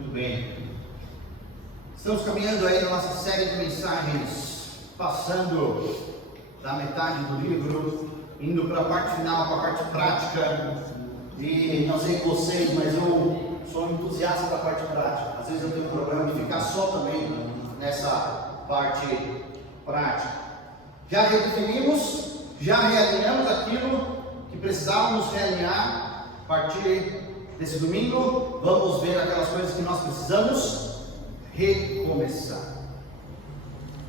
Muito bem. Estamos caminhando aí na nossa série de mensagens, passando da metade do livro, indo para a parte final, para a parte prática. E não sei vocês, mas eu sou um entusiasta da parte prática. Às vezes eu tenho um problema de ficar só também nessa parte prática. Já redefinimos, já realinhamos aquilo que precisávamos realinhar. A partir desse domingo, vamos ver aquelas coisas que nós precisamos recomeçar.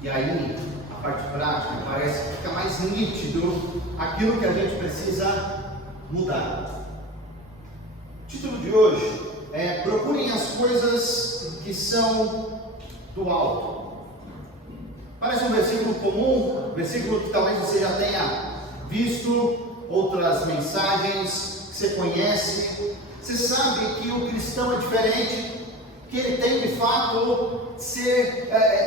E aí, a parte prática parece que fica mais nítido aquilo que a gente precisa mudar. O título de hoje é: procurem as coisas que são do alto. Parece um versículo comum, versículo que talvez você já tenha visto, outras mensagens que você conhece. Você sabe que o cristão é diferente, que ele tem de fato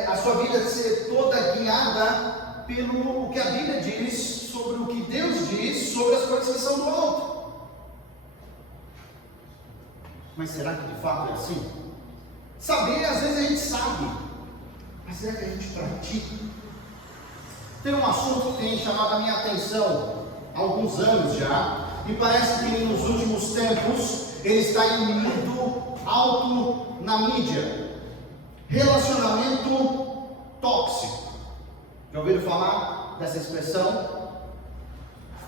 a sua vida ser toda guiada pelo que a Bíblia diz, sobre o que Deus diz, sobre as coisas que são do alto. Mas será que de fato é assim? Saber, às vezes a gente sabe, mas será que a gente pratica? Tem um assunto que tem chamado a minha atenção há alguns anos já, e parece que nos últimos tempos ele está indo muito alto na mídia: relacionamento tóxico. Já ouviram falar dessa expressão?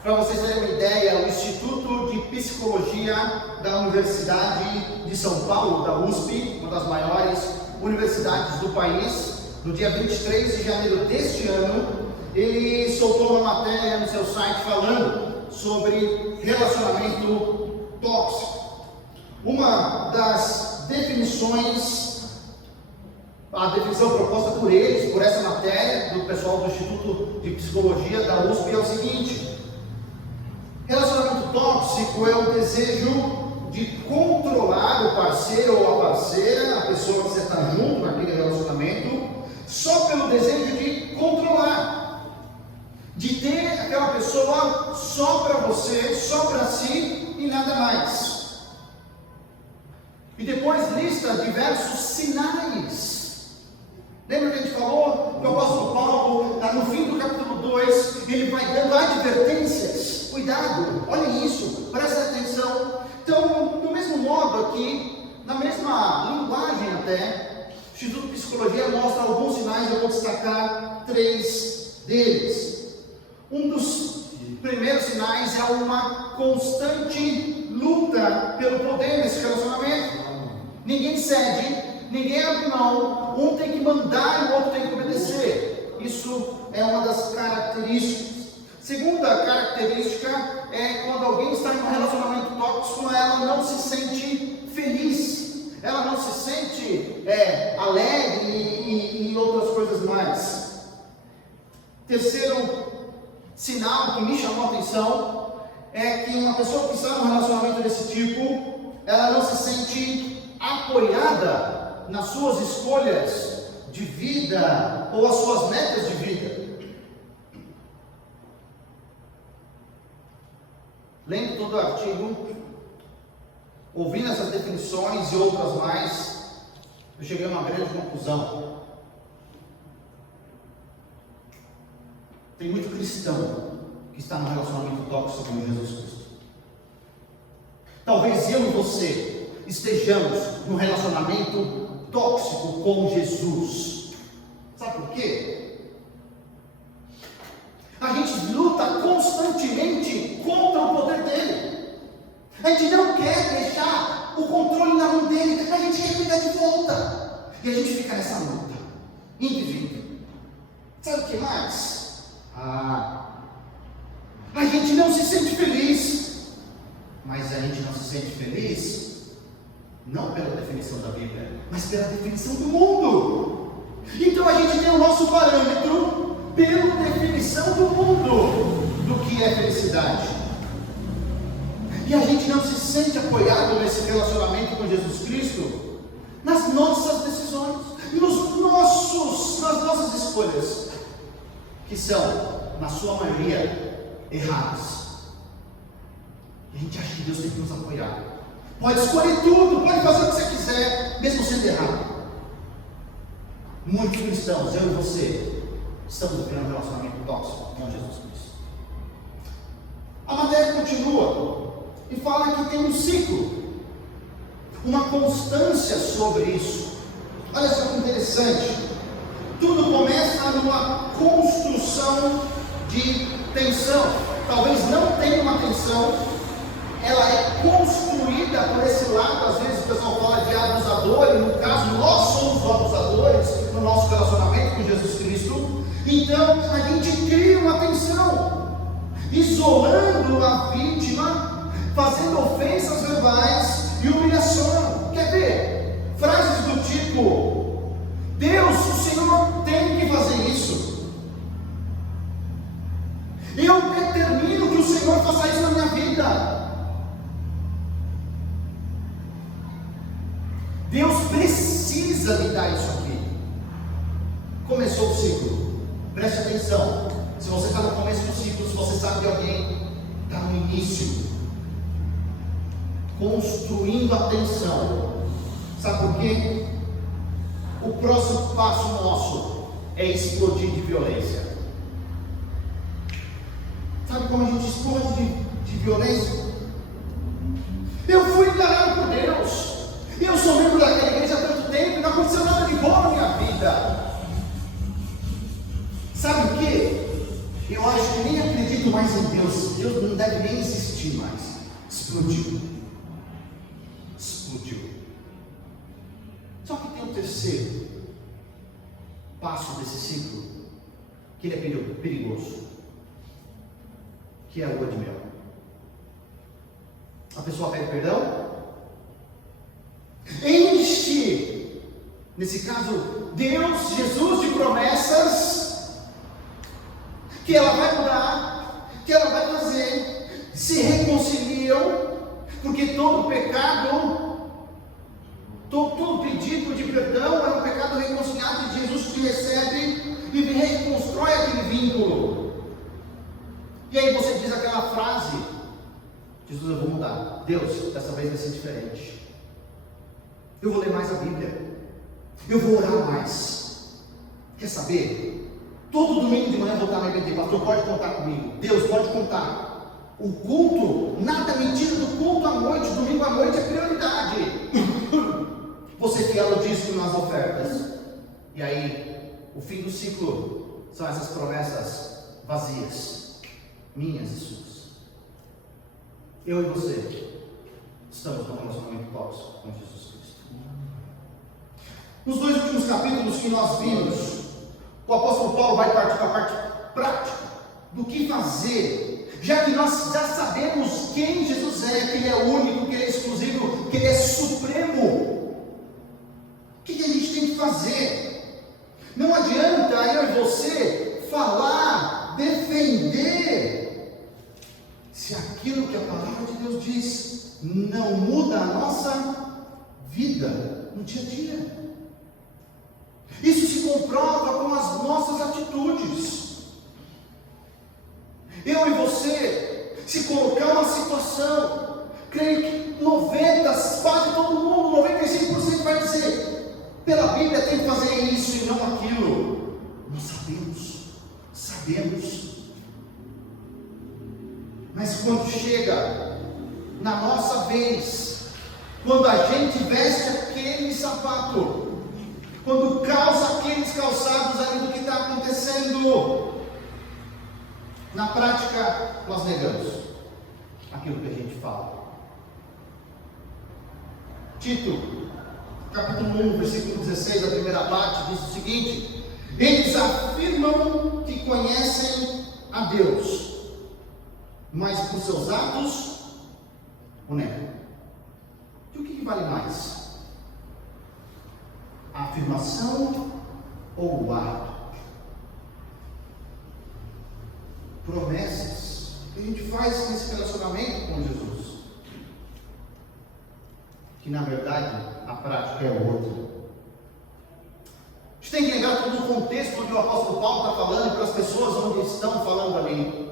Para vocês terem uma ideia, o Instituto de Psicologia da Universidade de São Paulo, da USP, uma das maiores universidades do país, no dia 23 de janeiro deste ano, ele soltou uma matéria no seu site falando sobre relacionamento tóxico. Uma das definições, a definição proposta por eles, por essa matéria, do pessoal do Instituto de Psicologia da USP, é o seguinte: relacionamento tóxico é o desejo de controlar o parceiro ou a parceira, a pessoa que você está junto naquele relacionamento, só pelo desejo de controlar, de ter aquela pessoa só para você, só para si e nada mais. E depois lista diversos sinais. Lembra que a gente falou que o apóstolo Paulo, no fim do capítulo 2, ele vai dando advertências. Cuidado, olhem isso, prestem atenção. Então, do mesmo modo aqui, na mesma linguagem até, o Instituto de Psicologia mostra alguns sinais. Eu vou destacar 3 deles. Um dos primeiros sinais é uma constante luta pelo poder nesse relacionamento. Ninguém cede, ninguém abre mão, um tem que mandar e o outro tem que obedecer. Isso é uma das características. Segunda característica é quando alguém está em um relacionamento tóxico, ela não se sente feliz, ela não se sente alegre e outras coisas mais. Terceiro sinal que me chamou a atenção é que uma pessoa que está em um relacionamento desse tipo, ela não se sente apoiada nas suas escolhas de vida ou as suas metas de vida. Lendo todo o artigo, ouvindo essas definições e outras mais, eu cheguei a uma grande conclusão. Tem muito cristão que está num relacionamento tóxico com Jesus Cristo. Talvez eu e você estejamos num relacionamento tóxico com Jesus. Sabe por quê? A gente luta constantemente contra o poder dele. A gente não quer deixar o controle na mão dele. A gente quer cuidar de volta. E a gente fica nessa luta, indo e vindo. Sabe o que mais? A gente não se sente feliz. Mas a gente não se sente feliz não pela definição da Bíblia, mas pela definição do mundo. Então a gente tem o nosso parâmetro pela definição do mundo do que é felicidade. E a gente não se sente apoiado nesse relacionamento com Jesus Cristo nas nossas decisões, nas nossas escolhas, que são, na sua maioria, erradas. E a gente acha que Deus tem que nos apoiar. pode escolher tudo, pode fazer o que você quiser, mesmo sendo errado. Muitos cristãos, eu e você, estamos vivendo um relacionamento tóxico com Jesus Cristo. A matéria continua e fala que tem um ciclo, uma constância sobre isso. Olha só que interessante. Tudo começa numa construção de tensão. Talvez não tenha uma tensão, ela é construída por esse lado. Às vezes o pessoal fala de abusador, e no caso nós somos os abusadores no nosso relacionamento com Jesus Cristo. Então a gente cria uma tensão, isolando a vítima, fazendo ofensas verbais e humilhação. Quer ver? Frases do tipo: Deus, o Senhor tem que fazer isso. Eu determino que o Senhor faça isso na minha vida. Deus precisa me dar isso aqui. Começou o ciclo. Preste atenção. Se você está no começo do ciclo, se você sabe de alguém está no início, construindo a tensão. Sabe por quê? O próximo passo nosso é explodir de violência. Sabe como a gente explode de violência? Eu fui enganado por Deus. Eu sou membro daquela igreja há tanto tempo e não aconteceu nada de bom na minha vida. Sabe o que? Eu acho que nem acredito mais em Deus. Deus não deve nem existir mais. Explodiu. Explodiu. Só que tem um terceiro passo desse ciclo, que ele é perigoso, que é a lua de mel. A pessoa pede perdão, enche, nesse caso, Deus, Jesus, de promessas, que ela vai mudar, que ela vai fazer, se reconciliam, porque todo pecado, todo pedido de perdão é um pecado reconciliado, e Jesus te recebe e reconstrói aquele vínculo. E aí você diz aquela frase: Jesus, eu vou mudar. Deus, dessa vez vai ser diferente. Eu vou ler mais a Bíblia. Eu vou orar mais. Quer saber? Todo domingo de manhã eu vou estar na IBD. Pastor, pode contar comigo. Deus, pode contar. O culto, nada me tira do culto à noite. Domingo à noite é prioridade. Você fiel ao dízimo nas ofertas. E aí, o fim do ciclo são essas promessas vazias, minhas e suas. Eu e você estamos num relacionamento tóxico com Jesus Cristo. Nos dois últimos capítulos que nós vimos, o apóstolo Paulo vai partir para a parte prática do que fazer, já que nós já sabemos quem Jesus é, que Ele é único, que Ele é exclusivo, que Ele é supremo. O que a gente tem que fazer? Não adianta eu e você falar, defender, se aquilo que a palavra de Deus diz não muda a nossa vida no dia a dia. Isso se comprova com as nossas atitudes. Eu e você, se colocar uma situação, creio que 90, quase todo mundo, 95% vai dizer: pela Bíblia tem que fazer isso e não aquilo. Nós sabemos. Mas quando chega na nossa vez, quando a gente veste aquele sapato, quando calça aqueles calçados ali do que está acontecendo, na prática nós negamos aquilo que a gente fala. Tito, capítulo 1, versículo 16, a primeira parte, diz o seguinte: eles afirmam que conhecem a Deus, mas por seus atos o negam. E o que vale mais? A afirmação ou o ato? Promessas que a gente faz nesse relacionamento com Jesus, que na verdade a prática é outra. A gente tem que lembrar todo o contexto onde o apóstolo Paulo está falando, para as pessoas onde estão falando ali.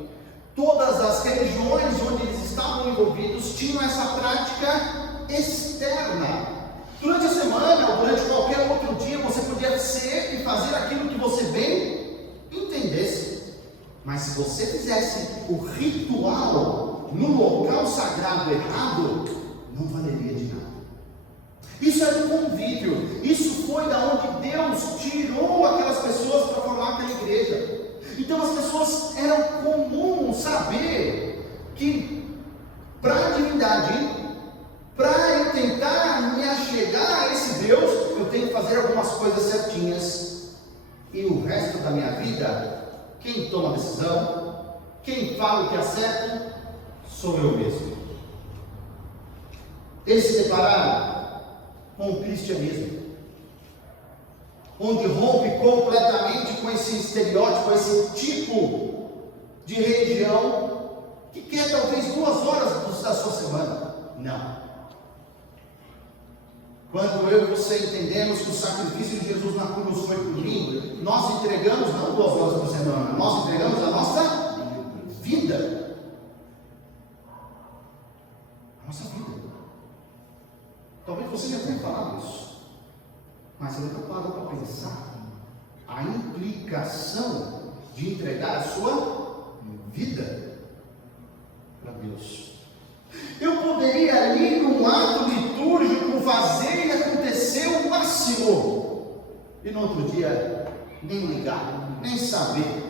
Todas as religiões onde eles estavam envolvidos tinham essa prática externa. Durante a semana ou durante qualquer outro dia você podia ser e fazer aquilo que você bem entendesse. Mas se você fizesse o ritual no local sagrado errado, não valeria de nada. Isso era um convívio. Isso foi da onde Deus tirou aquelas pessoas para formar aquela igreja. Então as pessoas eram comum saber que para a divindade, para eu tentar me achegar a esse Deus, eu tenho que fazer algumas coisas certinhas. E o resto da minha vida, quem toma a decisão, quem fala o que é certo, sou eu mesmo. Eles se depararam com o cristianismo, onde rompe completamente com esse estereótipo, esse tipo de religião que quer talvez 2 horas da sua semana. Não. Quando eu e você entendemos que o sacrifício de Jesus na cruz foi por mim, nós entregamos não 2 horas por semana, nós entregamos a nossa vida. A nossa vida. Talvez você já tenha falado isso, mas você nunca parou para pensar a implicação de entregar a sua vida para Deus. Eu poderia ali num ato litúrgico fazer e acontecer o máximo, e no outro dia nem ligar, nem saber,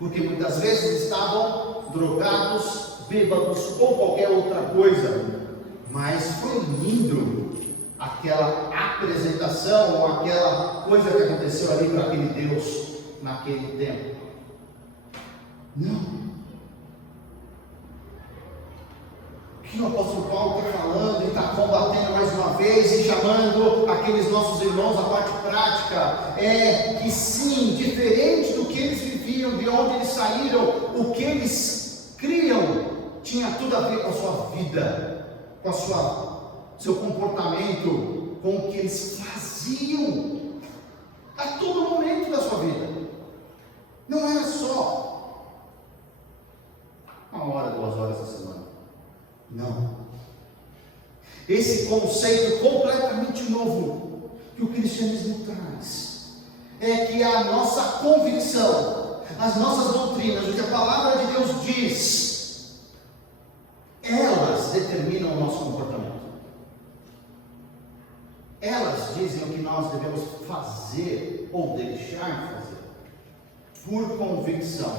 porque muitas vezes estavam drogados, bêbados ou qualquer outra coisa. Mas foi lindo aquela apresentação ou aquela coisa que aconteceu ali para aquele Deus naquele tempo. Não. O que o apóstolo Paulo está falando e está combatendo mais uma vez e chamando aqueles nossos irmãos à parte prática é que sim, diferente do que eles viviam, de onde eles saíram, o que eles criam tinha tudo a ver com a sua vida, com seu comportamento, com o que eles faziam a todo momento da sua vida. Não era só 1 hora, 2 horas da semana. Não. Esse conceito completamente novo que o cristianismo traz é que a nossa convicção, as nossas doutrinas, o que a palavra de Deus diz, elas determinam o nosso comportamento. Elas dizem o que nós devemos fazer ou deixar de fazer, por convicção,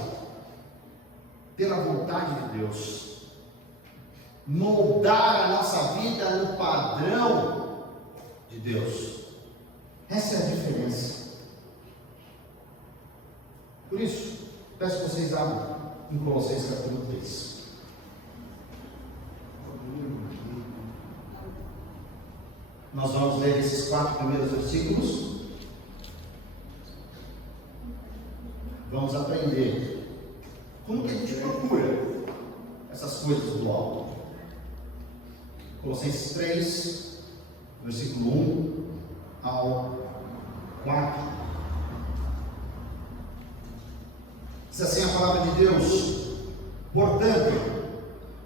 pela vontade de Deus. Moldar a nossa vida no padrão de Deus. Essa é a diferença. Por isso, peço que vocês abram em Colossenses capítulo 3. Nós vamos ler esses 4 primeiros versículos. Vamos aprender como que a gente procura essas coisas do alto. Colossenses 3, versículo 1 ao 4. Diz assim a palavra de Deus: portanto,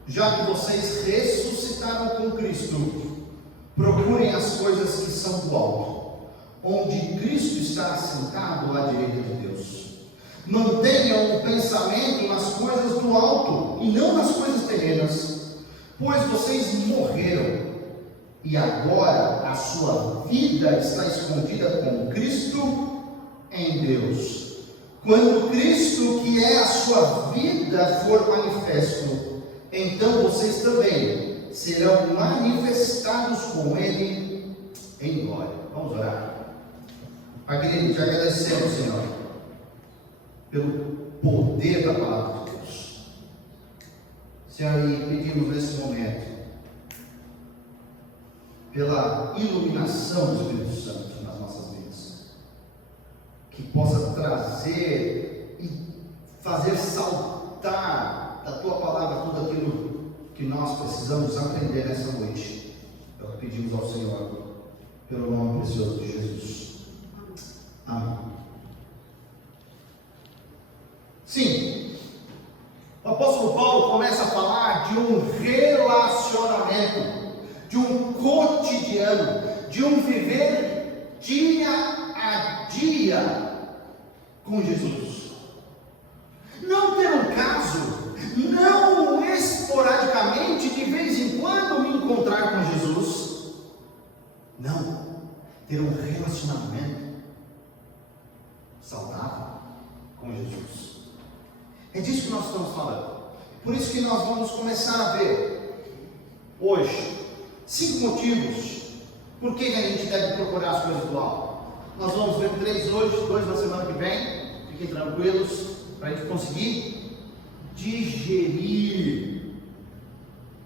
já que vocês ressuscitaram com Cristo, procurem as coisas que são do alto, onde Cristo está assentado à direita de Deus. Mantenham o pensamento nas coisas do alto e não nas coisas terrenas, pois vocês morreram e agora a sua vida está escondida com Cristo em Deus. Quando Cristo, que é a sua vida, for manifesto, então vocês também serão manifestados com Ele em glória. Vamos orar. Pai querido, te agradecemos, Senhor, pelo poder da palavra de Deus. Senhor, e pedimos nesse momento pela iluminação do Espírito Santo nas nossas vidas, que possa trazer e fazer saltar da Tua palavra tudo aquilo que nós precisamos aprender nessa noite. É o que pedimos ao Senhor, pelo nome precioso de Jesus. Amém. Sim, o apóstolo Paulo começa a falar de um relacionamento, de um cotidiano, de um viver dia a dia com Jesus. Não ter um caso, não esporadicamente, de vez em quando me encontrar com Jesus. Não, ter um relacionamento saudável com Jesus. É disso que nós estamos falando. Por isso que nós vamos começar a ver hoje 5 motivos por que a gente deve procurar as coisas do alto. Nós vamos ver 3 hoje, 2 na semana que vem. Fiquem tranquilos, para a gente conseguir digerir,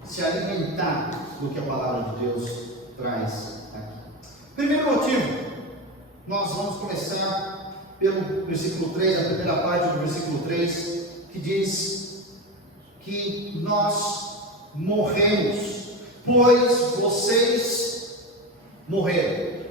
se alimentar do que a palavra de Deus traz aqui. Primeiro motivo, nós vamos começar pelo versículo 3, a primeira parte do versículo 3, que diz que nós morremos, pois vocês morreram.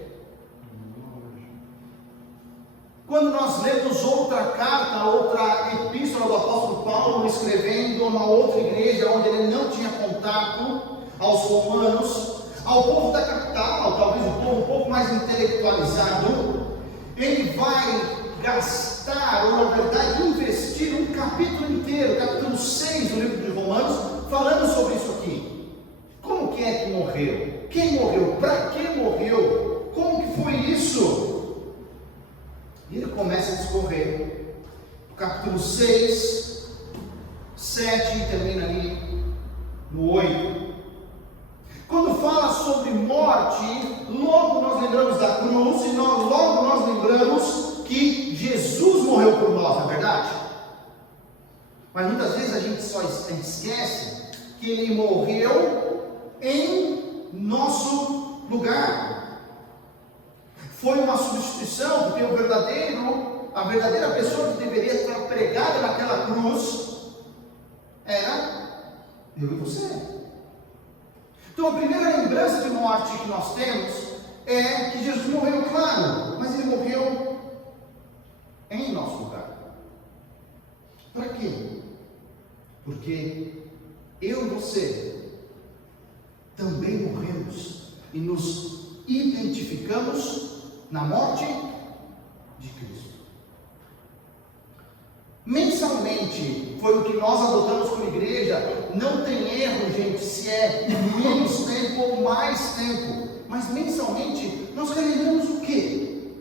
Quando nós lemos outra carta, outra epístola do apóstolo Paulo, escrevendo uma outra igreja, onde ele não tinha contato aos romanos, ao povo da capital, talvez o povo um pouco mais intelectualizado, ele vai gastar, ou na verdade investir um capítulo inteiro, capítulo 6 do livro de Romanos, falando sobre isso aqui. Como que é que morreu? Quem morreu? Para que morreu? Como que foi isso? E ele começa a discorrer, no capítulo 6, 7 e termina ali no 8. Quando fala sobre morte, logo nós lembramos da cruz, e logo nós lembramos que Jesus morreu por nós, é verdade? Mas muitas vezes a gente só esquece que ele morreu em nosso lugar. Foi uma substituição, porque a verdadeira pessoa que deveria estar pregada naquela cruz era eu e você. Então a primeira lembrança de morte que nós temos é que Jesus morreu, claro, mas ele morreu em nosso lugar. Para quê? Porque eu e você também morremos e nos identificamos na morte de Cristo. Mensalmente, foi o que nós adotamos como igreja. Não tem erro, gente, se é menos tempo ou mais tempo, mas mensalmente nós relembramos o quê?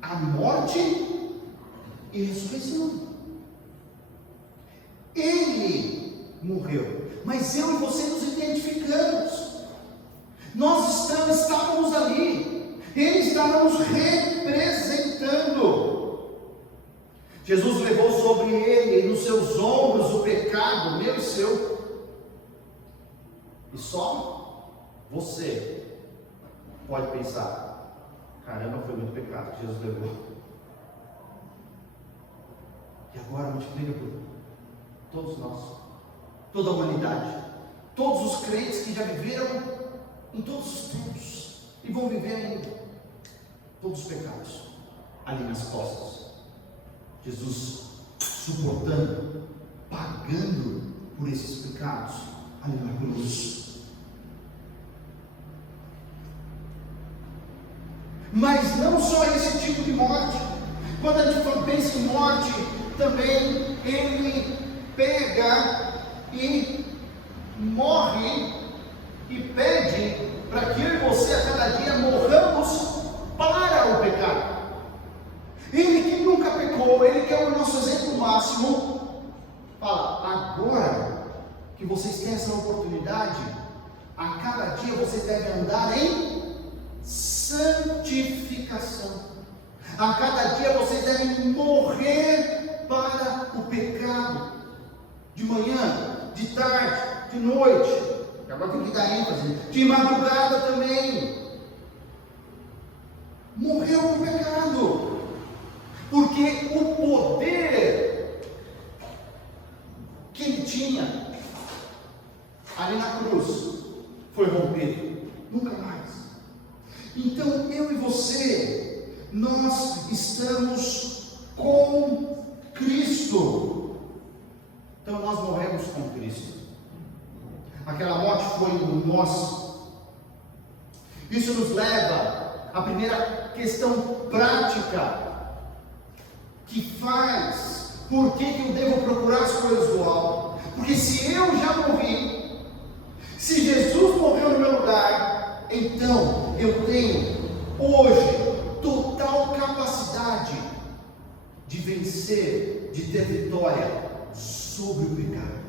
A morte e ressurreição. Ele morreu, mas eu e você nos identificamos. Nós estávamos ali. Ele estava nos representando. Jesus levou sobre ele, nos seus ombros, o pecado, meu e seu. E só você pode pensar: caramba, foi muito pecado que Jesus levou. E agora multiplica por todos nós, toda a humanidade, todos os crentes que já viveram em todos os tempos e vão viver ainda. Todos os pecados ali nas costas, Jesus suportando, pagando por esses pecados ali na cruz. Mas não só esse tipo de morte. Quando a gente pensa em morte, também ele pega e morre e pede para que eu e você a cada dia morramos para o pecado. Ele que nunca pecou, ele que é o nosso exemplo máximo, fala: agora que vocês têm essa oportunidade, a cada dia vocês devem andar em santificação. A cada dia vocês devem morrer para o pecado, de manhã, de tarde, de noite. Agora tem que dar ênfase, de madrugada também. Morreu no pecado, porque o poder que ele tinha ali na cruz foi rompido, nunca mais. Então eu e você, nós estamos com Cristo. Então nós morremos com Cristo. Aquela morte foi nossa. Isso nos leva à primeira questão prática que faz por que eu devo procurar as coisas do alto. Porque se eu já morri, se Jesus morreu no meu lugar, então eu tenho hoje total capacidade de vencer, de ter vitória sobre o pecado.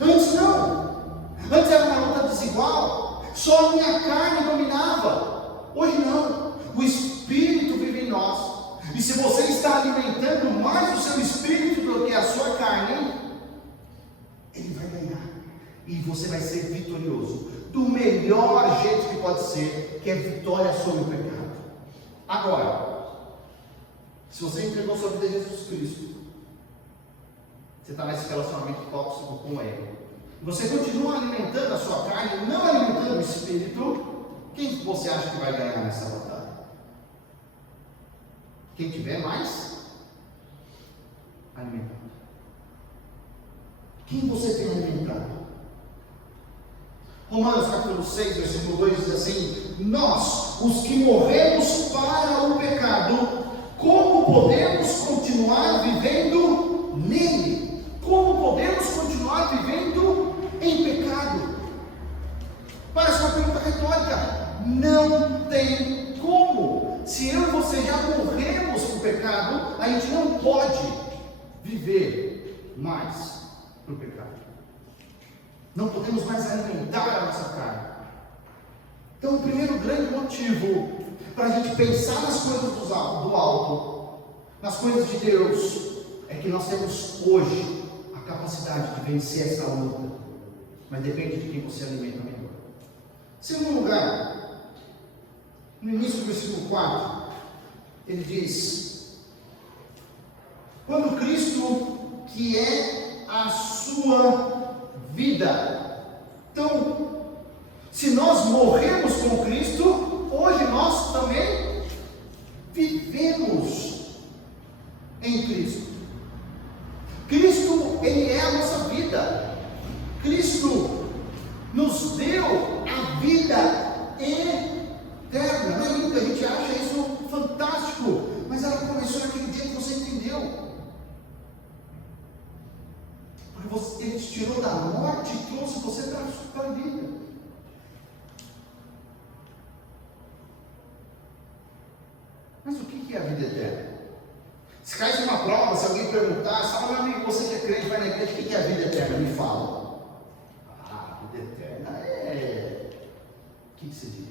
Antes não, antes era uma luta desigual, só a minha carne dominava. Hoje não, o Espírito vive em nós, e se você está alimentando mais o seu Espírito do que a sua carne, ele vai ganhar, e você vai ser vitorioso, do melhor jeito que pode ser, que é vitória sobre o pecado. Agora, se você entregou sua vida a Jesus Cristo, você está nesse relacionamento tóxico com Ele, você continua alimentando a sua carne, não alimentando o Espírito, quem você acha que vai ganhar nessa batalha? Quem tiver mais alimentado. Quem você tem alimentado? Romanos capítulo 6, versículo 2 diz assim: nós, os que morremos para o pecado, como podemos continuar vivendo nele? Como podemos continuar vivendo em pecado? Parece uma pergunta retórica. Não tem como. Se eu e você já morremos para o pecado, a gente não pode viver mais para o pecado. Não podemos mais alimentar a nossa carne. Então, o primeiro grande motivo para a gente pensar nas coisas do alto, nas coisas de Deus, é que nós temos hoje a capacidade de vencer essa luta, mas depende de quem você alimenta melhor. Segundo lugar, no início do versículo 4, ele diz: quando Cristo, que é a sua vida. Então, se nós morremos com Cristo, hoje nós também vivemos em Cristo. Cristo, Ele é a nossa vida. Cristo nos deu a vida eterna. Não é lindo? A gente acha isso fantástico, mas ela começou naquele dia que você entendeu. Porque Ele te tirou da morte e trouxe você para a vida. Mas o que é a vida eterna? Se caísse uma prova, se alguém perguntasse: fala, meu amigo, você que é crente, vai na igreja, o que é a vida eterna? Me fala. A vida eterna é... O que você diz?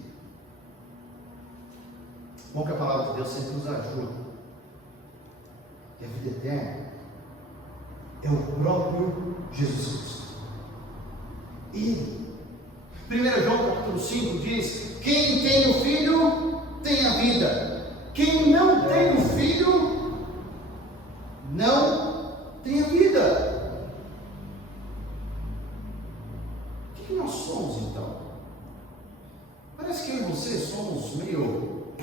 Bom que a palavra de Deus sempre nos ajuda. E a vida eterna é o próprio Jesus Cristo. Ele. 1 João capítulo 5 diz: quem tem o Filho tem a vida. Quem não tem o Filho não tem a vida. O que nós somos então? Parece que eu e você somos meio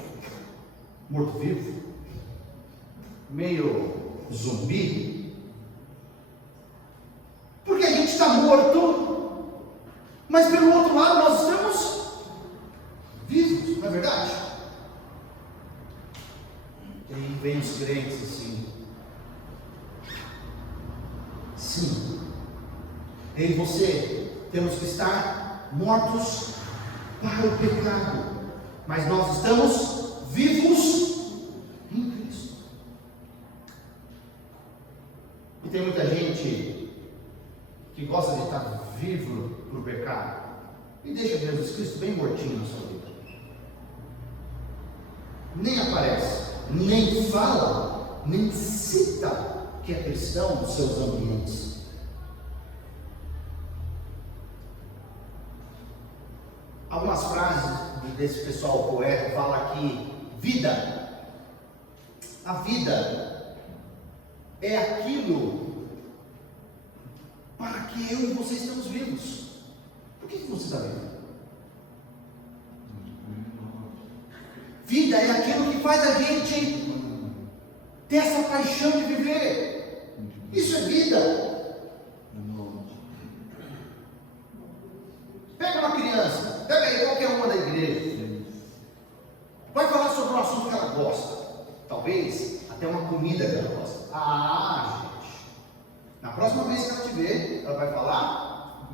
morto-vivo, meio zumbi, porque a gente está morto, mas pelo outro lado nós estamos vivos, não é verdade? E aí vem os crentes assim: sim, eu e você temos que estar mortos para o pecado, mas nós estamos vivos em Cristo. E tem muita gente que gosta de estar vivo para o pecado e deixa Jesus Cristo bem mortinho na sua vida. Nem aparece, nem fala, nem cita que é cristão nos seus ambientes. Algumas frases desse pessoal poeta fala que a vida é aquilo para que eu e você estamos vivos. Por que você está vivo? Vida é aquilo que faz a gente ter essa paixão de viver. Isso é vida. Pega uma criança, pega aí qualquer uma da igreja, vai falar sobre um assunto que ela gosta, talvez até uma comida que ela gosta. Gente, na próxima vez que ela te ver, ela vai falar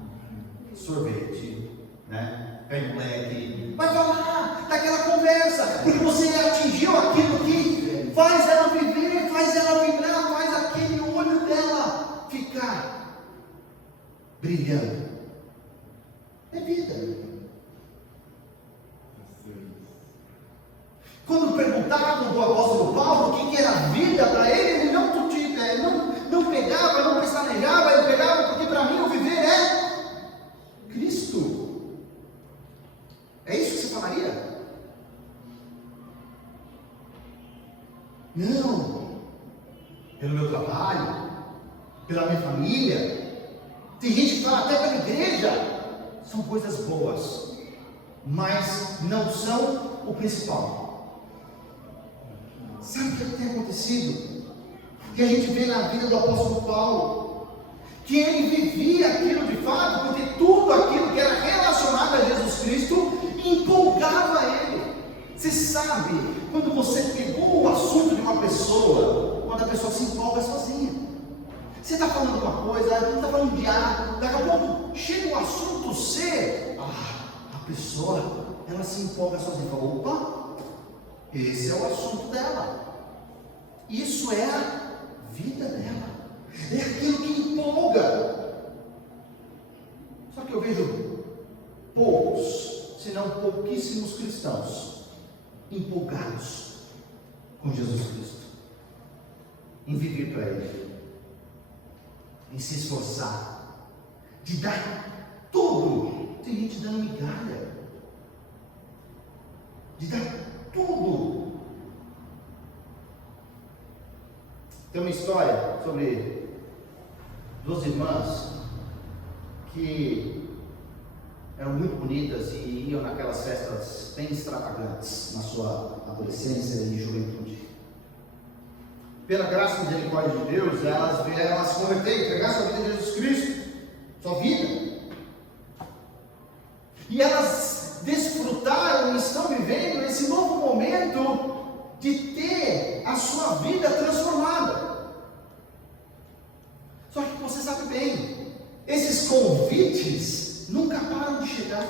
sorvete, né? Pé black, vai falar daquela conversa, porque você atingiu aquilo que faz ela viver, faz ela vibrar, faz aquele olho dela ficar brilhando. É vida. Quando perguntaram do apóstolo Paulo o que era vida para ele, ele não pegava, não pestanejava, ele pegava, porque para mim o viver é Cristo. É isso que você falaria? Não. Pelo meu trabalho, pela minha família. Tem gente que fala até pela igreja. São coisas boas, mas não são o principal. Sabe o que tem acontecido? Que a gente vê na vida do apóstolo Paulo, que ele vivia aquilo de fato, porque tudo aquilo que era relacionado a Jesus Cristo empolgava ele. Você sabe, quando você pegou o assunto de uma pessoa, quando a pessoa se empolga sozinha. Você está falando uma coisa, está falando de A, daqui a pouco chega o assunto C, a pessoa, ela se empolga sozinha e fala, opa, esse é o assunto dela, isso é a vida dela, é aquilo que empolga. Só que eu vejo poucos, se não pouquíssimos cristãos empolgados com Jesus Cristo, em viver para Ele, em se esforçar, de dar tudo. Tem gente dando migalha, de dar tudo. Tem uma história sobre duas irmãs que eram muito bonitas e iam naquelas festas bem extravagantes na sua adolescência e juventude. Pela graça e misericórdia de Deus, elas vieram a se converter, entregar sua vida a Jesus Cristo, sua vida. E elas desfrutaram e estão vivendo esse novo momento de ter a sua vida transformada. Só que você sabe bem, esses convites nunca param de chegar.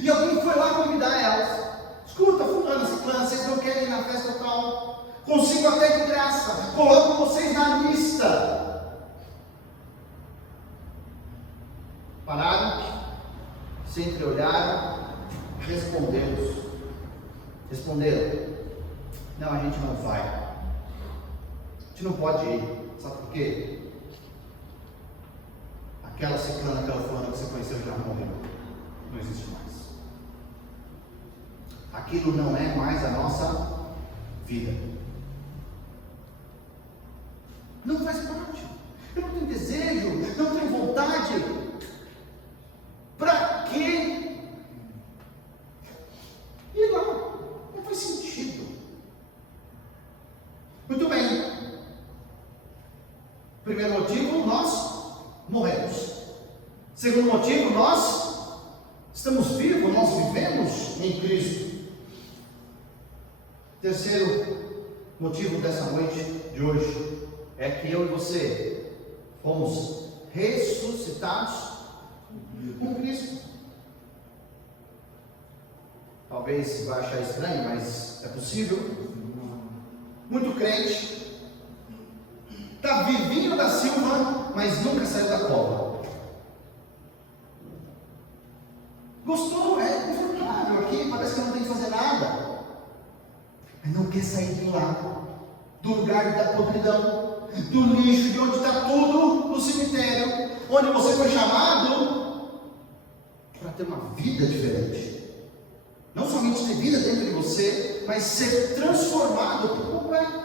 E alguém foi lá convidar elas. Escuta, fulano, ciclano, vocês não querem ir na festa tal? Consigo até de graça, coloco vocês na lista. Pararam, se entreolharam, responderam, não, a gente não vai, a gente não pode ir, sabe por quê? Aquela ciclana, aquela fulana que você conheceu já morreu, não existe mais. Aquilo não é mais a nossa vida. Não faz parte. Eu não tenho desejo, não tenho vontade. Para quê? E lá, não faz sentido. Muito bem. Primeiro motivo, nós morremos. Segundo motivo, nós estamos vivos, nós vivemos em Cristo. Terceiro motivo dessa noite de hoje é que eu e você fomos ressuscitados com Cristo. Talvez vai achar estranho, mas é possível. Muito crente está vivinho da Silva, mas nunca saiu da cova. Gostou, é confortável aqui, parece que não tem que fazer nada, mas não quer sair de lá, do lugar da podridão, do lixo, de onde está tudo, no cemitério, onde você foi chamado para ter uma vida diferente. Não somente ter vida dentro de você, mas ser transformado por completo.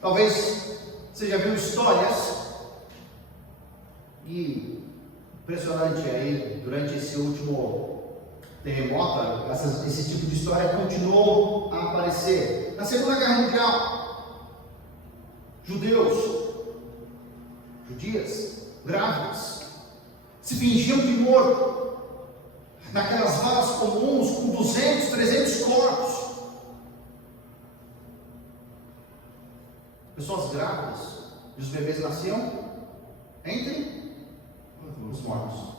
Talvez você já viu histórias, e impressionante aí, durante esse último terremoto, esse tipo de história continuou a aparecer. Na Segunda Guerra Mundial, judias, grávidas, se fingiam de morto, naquelas valas comuns com 200, 300 corpos. Pessoas grávidas, e os bebês nasciam entre os mortos.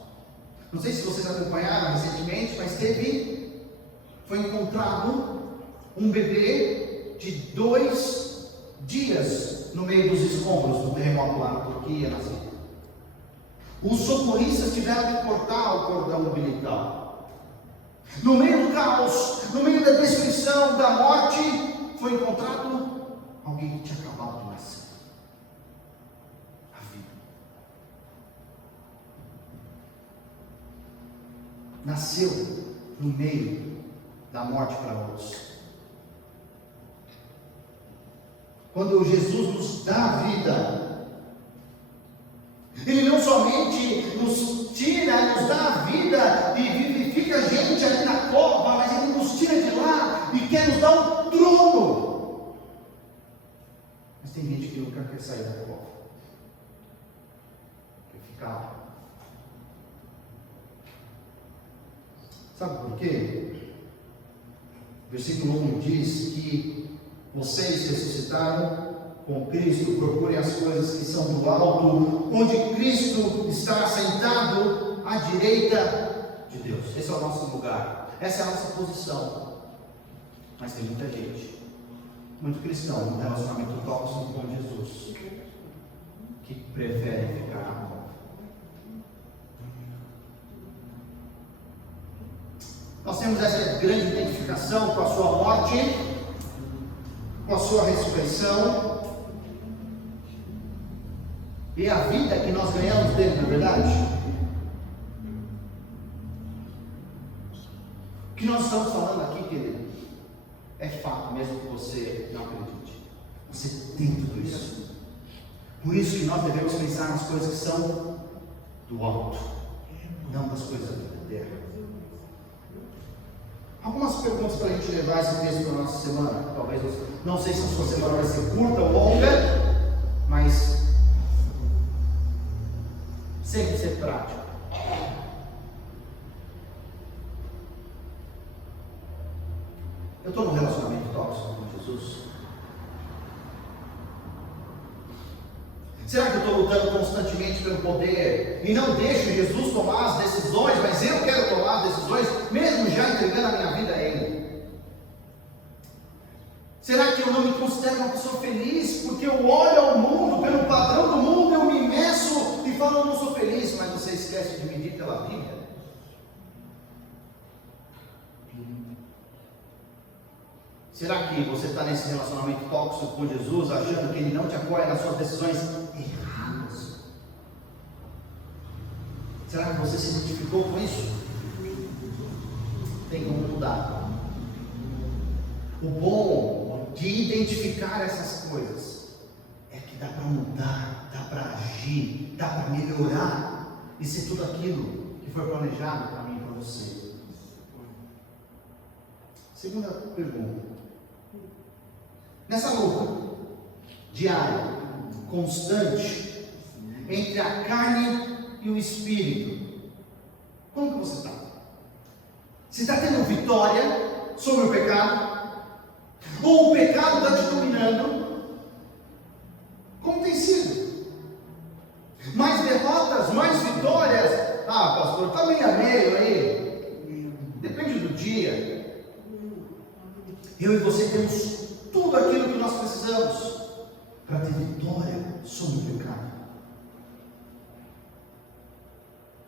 Não sei se vocês acompanharam recentemente, mas foi encontrado um bebê de 2 dias no meio dos escombros do terremoto lá na Turquia, na Síria. Os socorristas tiveram que cortar o cordão umbilical. No meio do caos, no meio da destruição, da morte, foi encontrado alguém que tinha acabado de nascer. A vida. Nasceu no meio da morte para outros. Quando Jesus nos dá a vida, Ele não somente nos tira, nos dá a vida e vivifica a gente ali na cova, mas Ele nos tira de lá e quer nos dar um trono. Mas tem gente que nunca quer sair da cova, quer ficar lá. Sabe por quê? O versículo 1 diz que vocês ressuscitaram com Cristo, procurem as coisas que são do alto, onde Cristo está assentado à direita de Deus. Esse é o nosso lugar, essa é a nossa posição. Mas tem muita gente, muito cristão, no relacionamento tóxico com Jesus, que prefere ficar na cova. Nós temos essa grande identificação com a sua morte, com a sua ressurreição e a vida que nós ganhamos dele, não é verdade? O que nós estamos falando aqui, querido, é fato, mesmo que você não acredite. Você tem tudo isso. Por isso que nós devemos pensar nas coisas que são do alto, não das coisas da terra. Algumas perguntas para a gente levar esse texto para a nossa semana. Talvez, não sei se a sua semana vai ser curta ou longa, mas sempre ser prático. Eu estou num relacionamento tóxico com Jesus? Será que eu estou lutando constantemente pelo poder e não deixo Jesus tomar as decisões, mas eu quero tomar as decisões, mesmo já entregando a minha vida a Ele? Será que eu não me considero uma pessoa feliz porque eu olho ao mundo, pelo padrão do mundo, eu me meço e falo, eu não sou feliz, mas você esquece de medir pela Bíblia? Será que você está nesse relacionamento tóxico com Jesus, achando que Ele não te apoia nas suas decisões erradas? Será que você se identificou com isso? Tem como mudar. O bom de identificar essas coisas é que dá para mudar, dá para agir, dá para melhorar e ser tudo aquilo que foi planejado para mim e para você. Segunda pergunta. Nessa luta diária, constante, entre a carne e o espírito, como que você está? Você está tendo vitória sobre o pecado? Ou o pecado está te dominando? Como tem sido? Mais derrotas, mais vitórias? Ah, pastor, está meio a meio aí. Depende do dia. Eu e você temos tudo aquilo que nós precisamos para ter vitória sobre o pecado.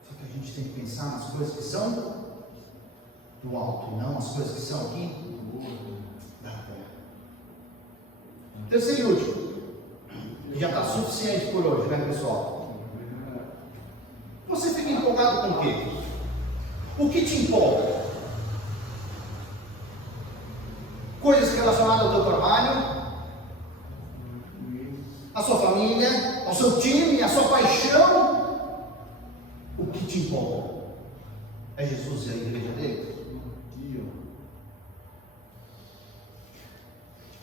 Só que a gente tem que pensar nas coisas que são do alto, não as coisas que são aqui da terra. Terceiro e último, que já está suficiente por hoje, né, pessoal? Você fica empolgado com o quê? O que te empolga? Coisas relacionadas ao teu trabalho, à sua família, ao seu time, à sua paixão. O que te empolga? É Jesus e a igreja dele?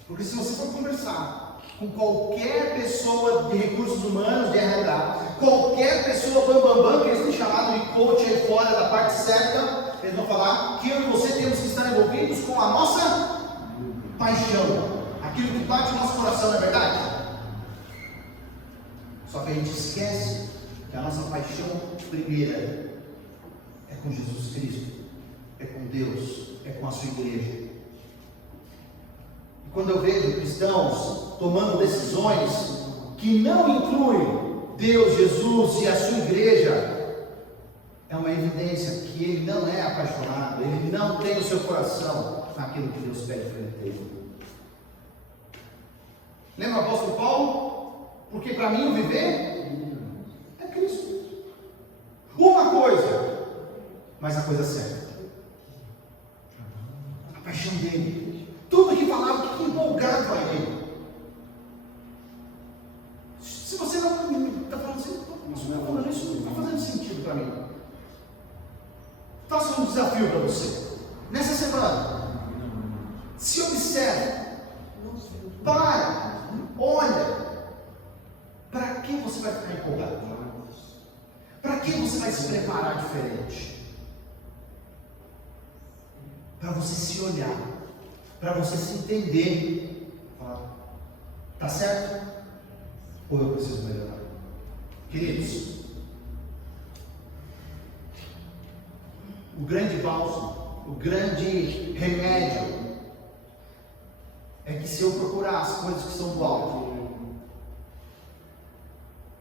Porque se você for conversar com qualquer pessoa de recursos humanos, de RH, qualquer pessoa bambambam que eles têm chamado coach aí fora da parte certa, eles vão falar que eu e você temos que estar envolvidos com a nossa paixão, aquilo que bate no nosso coração, não é verdade? Só que a gente esquece que a nossa paixão primeira é com Jesus Cristo, é com Deus, é com a sua igreja. E quando eu vejo cristãos tomando decisões que não incluem Deus, Jesus e a sua igreja, é uma evidência que ele não é apaixonado, ele não tem o seu coração naquilo que Deus pede para ele ter. Lembra o apóstolo Paulo? Porque para mim o viver é Cristo. Uma coisa, mas a coisa certa. A paixão dele. Tudo que falava, tudo empolgado a ele. Se você não está falando assim, mas não está falando isso, não está fazendo sentido para mim. Faça um desafio para você. Nessa semana, se observe. Para, olha. Para que você vai ficar empolgado? Para que você vai se preparar diferente? Para você se olhar, para você se entender. Tá certo? Ou eu preciso melhorar? Queridos, o grande bálsamo, o grande remédio é que se eu procurar as coisas que são do alto,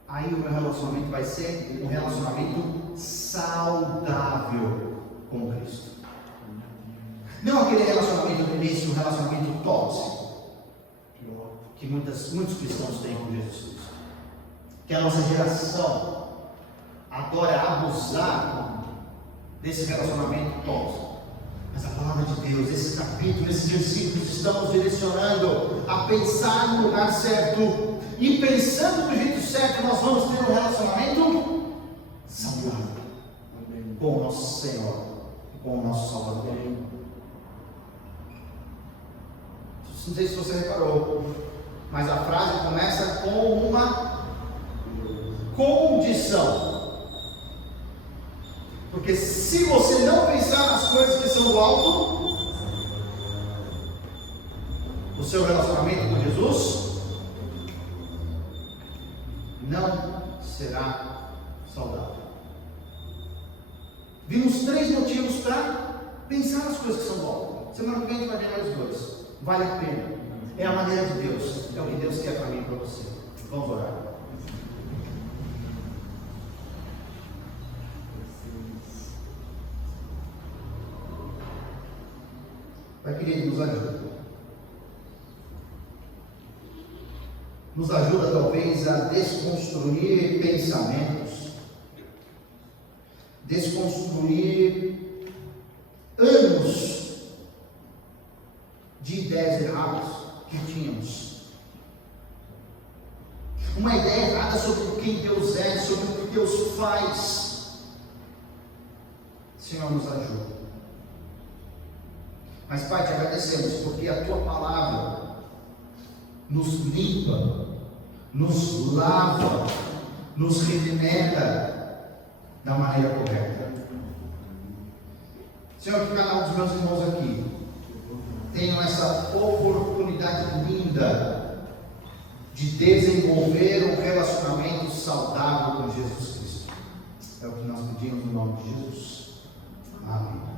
aí o meu relacionamento vai ser um relacionamento saudável com Cristo. Não aquele relacionamento no início, um relacionamento tóxico, que muitos cristãos têm com Jesus Cristo. Que a nossa geração adora abusar desse relacionamento tóxico. Mas a palavra de Deus, esse capítulo, esses versículos estão nos direcionando a pensar no lugar certo. E pensando do jeito certo, nós vamos ter um relacionamento saudável com o nosso Senhor, com o nosso Salvador. Não sei se você reparou, mas a frase começa com uma condição. Porque se você não pensar nas coisas que são do alto, o seu relacionamento com Jesus não será saudável. Vimos 3 motivos para pensar nas coisas que são do alto. Semana que vem a gente vai ver mais 2. Vale a pena. É a maneira de Deus. É o que Deus quer para mim e para você. Vamos orar. Pai querido, nos ajuda. Nos ajuda talvez a desconstruir pensamentos, desconstruir anos de ideias erradas que tínhamos. Uma ideia errada sobre quem Deus é, sobre o que Deus faz. Senhor, nos ajuda. Mas Pai, te agradecemos porque a Tua palavra nos limpa, nos lava, nos regenera da maneira correta. Senhor, que cada um dos meus irmãos aqui tenham essa oportunidade linda de desenvolver um relacionamento saudável com Jesus Cristo. É o que nós pedimos no nome de Jesus. Amém.